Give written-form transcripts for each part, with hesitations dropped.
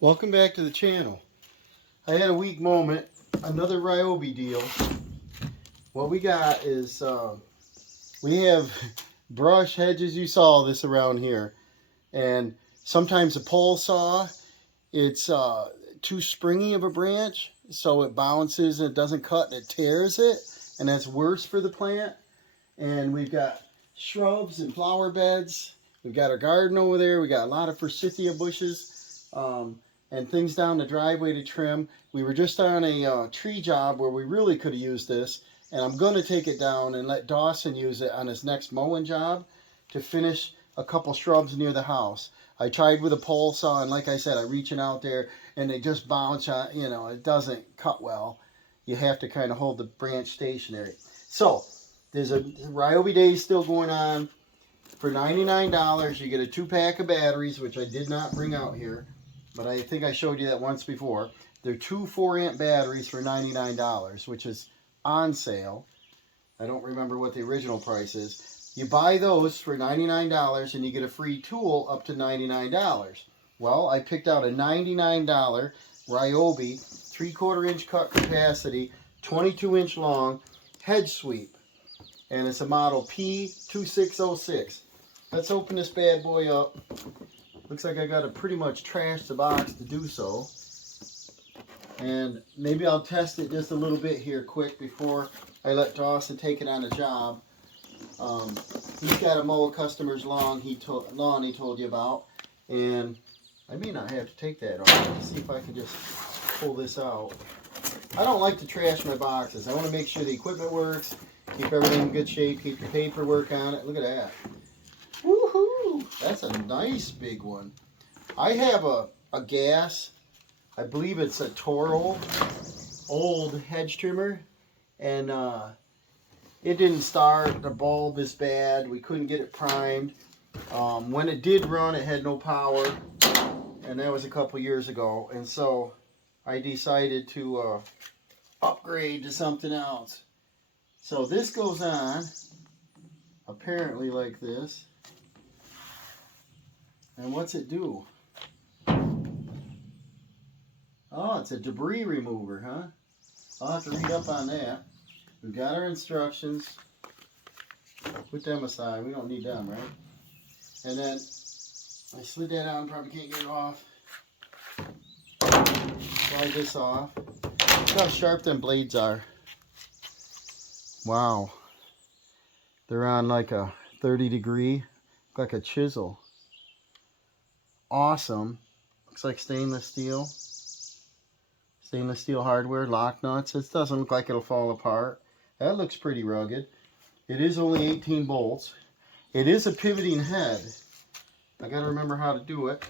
Welcome back to the channel. I had a weak moment, another Ryobi deal. What we got is, we have brush hedges. You saw this around here. And sometimes a pole saw, it's too springy of a branch, so it bounces and it doesn't cut and it tears it. And that's worse for the plant. And we've got shrubs and flower beds. We've got our garden over there. We got a lot of forsythia bushes. And things down the driveway to trim. We were just on a tree job where we really could have used this, and I'm going to take it down and let Dawson use it on his next mowing job to finish a couple shrubs near the house. I tried with a pole saw, and like I said, I'm reaching out there, and they just bounce on, you know, it doesn't cut well. You have to kind of hold the branch stationary. So, there's a Ryobi Day still going on. For $99, you get a 2-pack of batteries, which I did not bring out here. But I think I showed you that once before. They're 2 4-amp batteries for $99, which is on sale. I don't remember what the original price is. You buy those for $99 and you get a free tool up to $99. Well, I picked out a $99 Ryobi 3/4 inch cut capacity, 22-inch long Hedgesweep. And it's a model P2606. Let's open this bad boy up. Looks like I got to pretty much trash the box to do so. And maybe I'll test it just a little bit here quick before I let Dawson take it on a job. He's got to mow a customer's lawn he told you about. And I may not have to take that off. Let's see if I can just pull this out. I don't like to trash my boxes. I want to make sure the equipment works, keep everything in good shape, keep the paperwork on it. Look at that. Woohoo! That's a nice big one. I have a gas, I believe it's a Toro old hedge trimmer, and it didn't start. The bulb is bad. We couldn't get it primed. When it did run, it had no power, and that was a couple years ago. And so I decided to upgrade to something else. So this goes on apparently like this. And what's it do? Oh, it's a debris remover, huh? I'll have to read up on that. We've got our instructions. Put them aside. We don't need them, right? And then I slid that on. Probably can't get it off. Slide this off. Look how sharp them blades are. Wow. They're on like a 30 degree, like a chisel. Awesome. Looks like stainless steel. Stainless steel hardware, lock nuts. It doesn't look like it'll fall apart. That looks pretty rugged. It is only 18 bolts. It is a pivoting head. I gotta remember how to do it.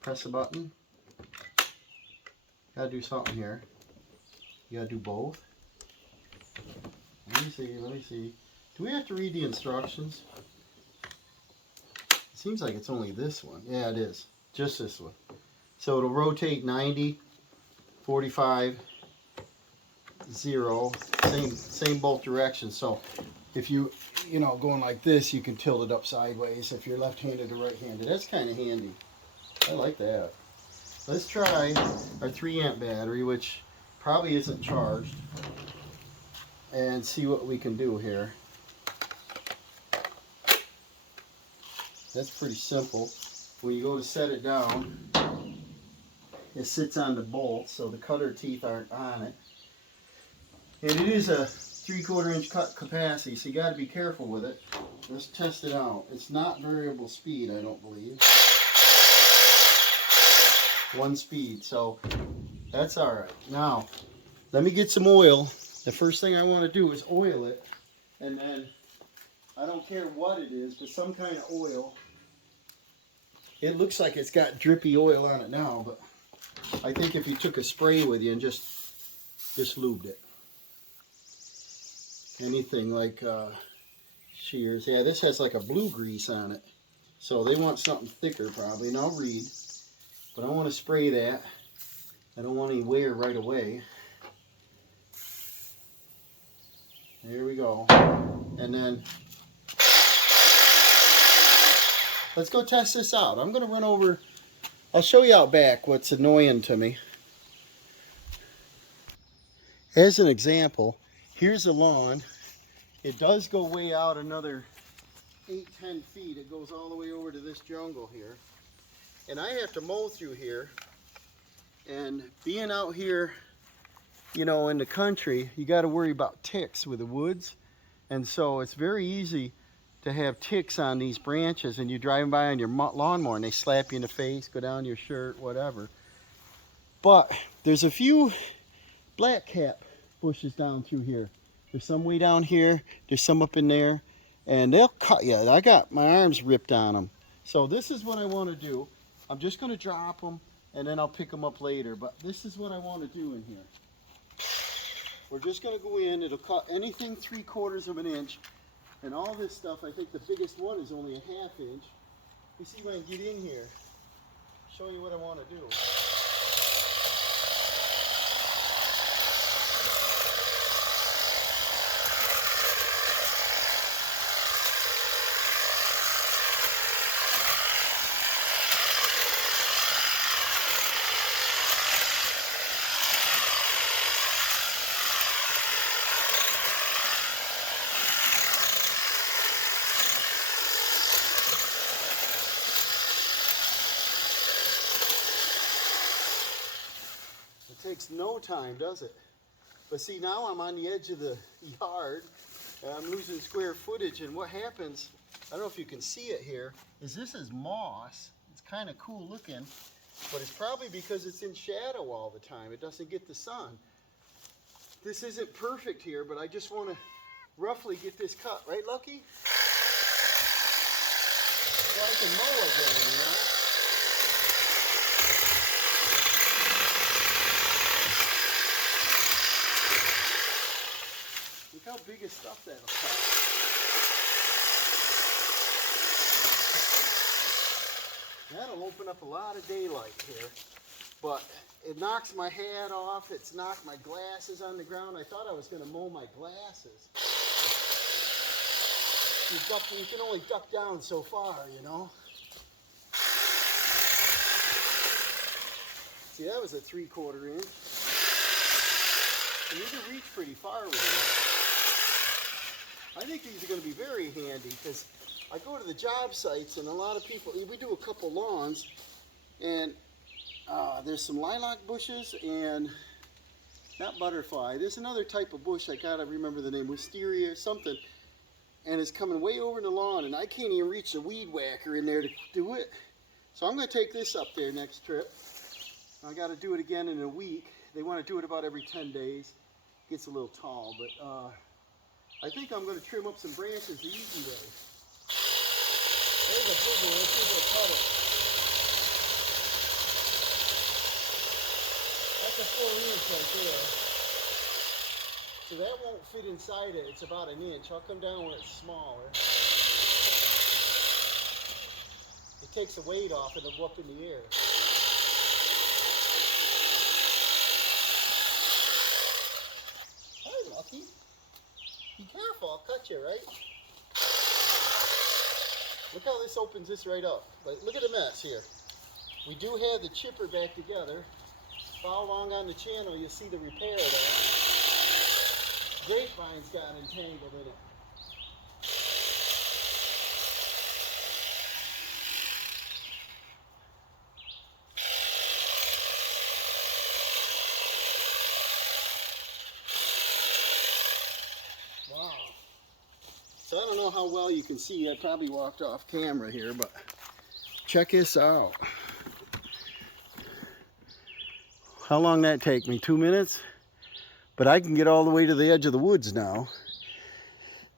Press a button. Gotta do something here. You gotta do both. Let me see. Do we have to read the instructions? Seems like it's only this one. Yeah, it is. Just this one. So it'll rotate 90, 45, 0. Same both directions. So if you going like this, you can tilt it up sideways if you're left-handed or right-handed. That's kind of handy. I like that. Let's try our 3-amp battery, which probably isn't charged, and see what we can do here. That's pretty simple. When you go to set it down, it sits on the bolt, so the cutter teeth aren't on it. And it is a 3/4 inch cut capacity, so you got to be careful with it. Let's test it out. It's not variable speed, I don't believe. 1 speed, so that's all right. Now, let me get some oil. The first thing I want to do is oil it, and then I don't care what it is, but some kind of oil. It looks like it's got drippy oil on it now, but I think if you took a spray with you and just lubed it. Anything like shears. Yeah, this has like a blue grease on it. So they want something thicker probably, and I'll read. But I want to spray that. I don't want any wear right away. There we go. And then let's go test this out. I'm going to run over I'll show you out back what's annoying to me. As an example, here's the lawn. It does go way out another 8-10 feet. It goes all the way over to this jungle here. And I have to mow through here. And being out here, you know, in the country, you got to worry about ticks with the woods. And so it's very easy to have ticks on these branches, and you're driving by on your lawnmower and they slap you in the face, go down your shirt, whatever. But there's a few blackcap bushes down through here. There's some way down here, there's some up in there, and they'll cut you. I got my arms ripped on them. So this is what I want to do. I'm just going to drop them and then I'll pick them up later. But this is what I want to do in here. We're just going to go in. It'll cut anything 3/4 of an inch. And all this stuff, I think the biggest one is only a 1/2 inch. You see if I can get in here. Show you what I want to do. Takes no time, does it? But see, now I'm on the edge of the yard and I'm losing square footage, and what happens, I don't know if you can see it here, is this is moss. It's kind of cool looking, but it's probably because it's in shadow all the time. It doesn't get the sun. This isn't perfect here, but I just want to roughly get this cut, right, Lucky? So I can mow again, you know? Look how big of stuff that'll cut. That'll open up a lot of daylight here. But it knocks my hat off. It's knocked my glasses on the ground. I thought I was going to mow my glasses. You can only duck down so far, you know. See, that was a 3/4 inch. And you can reach pretty far with it. I think these are going to be very handy because I go to the job sites and a lot of people, we do a couple lawns, and there's some lilac bushes and not butterfly. There's another type of bush, I gotta remember the name, wisteria or something, and it's coming way over the lawn, and I can't even reach the weed whacker in there to do it. So I'm going to take this up there next trip. I got to do it again in a week. They want to do it about every 10 days. Gets a little tall, but I think I'm going to trim up some branches the easy way. There's a big one. Let's see if it'll cut it. That's a 4 inch right there. So that won't fit inside it. It's about 1 inch. I'll come down when it's smaller. It takes the weight off and it'll go up in the air. Hi, Lucky. Be careful, I'll cut you, right? Look how this opens this right up. Like, look at the mess here. We do have the chipper back together. Follow along on the channel, you'll see the repair of that. Grapevines got entangled in it. Wow. So I don't know how well you can see. I probably walked off camera here, but check this out. How long that take me? 2 minutes? But I can get all the way to the edge of the woods now.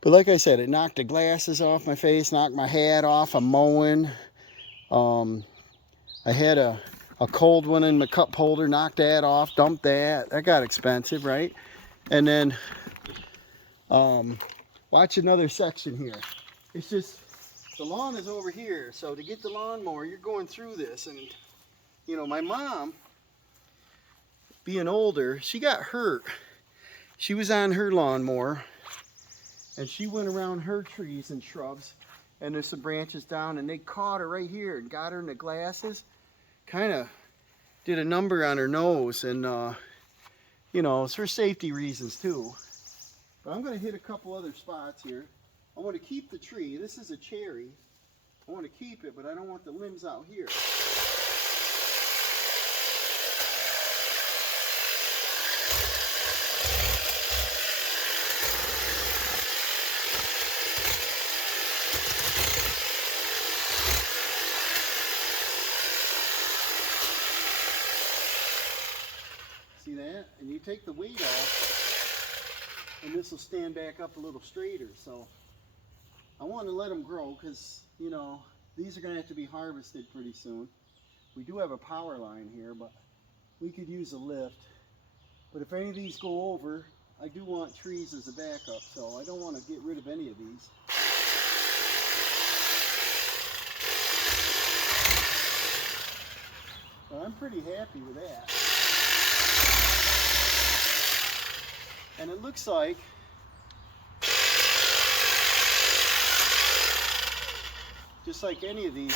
But like I said, it knocked the glasses off my face, knocked my hat off. I'm mowing. I had a cold one in my cup holder, knocked that off, dumped that. That got expensive, right? And then watch another section here. It's just, the lawn is over here. So to get the lawnmower, you're going through this. And, you know, my mom, being older, she got hurt. She was on her lawnmower and she went around her trees and shrubs, and there's some branches down, and they caught her right here and got her in the glasses, kind of did a number on her nose, and you know, it's for safety reasons too. But I'm going to hit a couple other spots here. I want to keep the tree. This is a cherry. I want to keep it, but I don't want the limbs out here. See that? And you take the weight off, and this will stand back up a little straighter. So I want to let them grow because, you know, these are going to have to be harvested pretty soon. We do have a power line here, but we could use a lift. But if any of these go over, I do want trees as a backup, so I don't want to get rid of any of these. But I'm pretty happy with that. And it looks like just like any of these,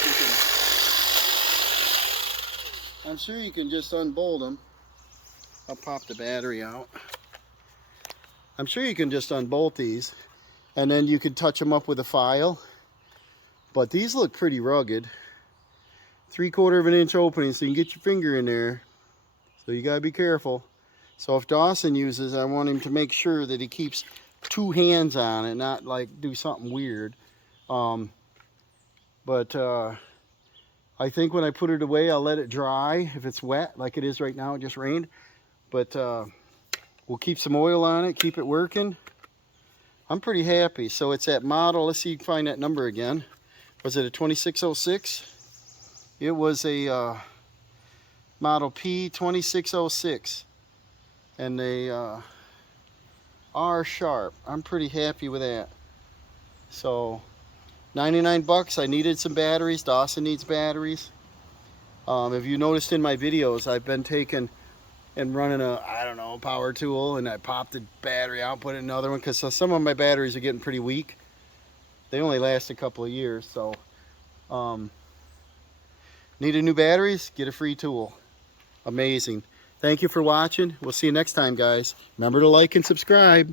I'm sure you can just unbolt them. I'll pop the battery out. I'm sure you can just unbolt these, and then you can touch them up with a file. But these look pretty rugged. 3/4 of an inch opening, so you can get your finger in there. So you gotta be careful. So if Dawson uses, I want him to make sure that he keeps 2 hands on it, not like do something weird. But I think when I put it away, I'll let it dry. If it's wet, like it is right now, it just rained. But we'll keep some oil on it, keep it working. I'm pretty happy. So it's that model. Let's see if you can find that number again. Was it a 2606? It was a model P2606. And they are sharp. I'm pretty happy with that. So 99 bucks. I needed some batteries. Dawson needs batteries. If you noticed in my videos, I've been taking and running a, I don't know, power tool, and I popped the battery out, put in another one, because some of my batteries are getting pretty weak. They only last a couple of years, so need new batteries, get a free tool. Amazing. Thank you for watching. We'll see you next time, guys. Remember to like and subscribe.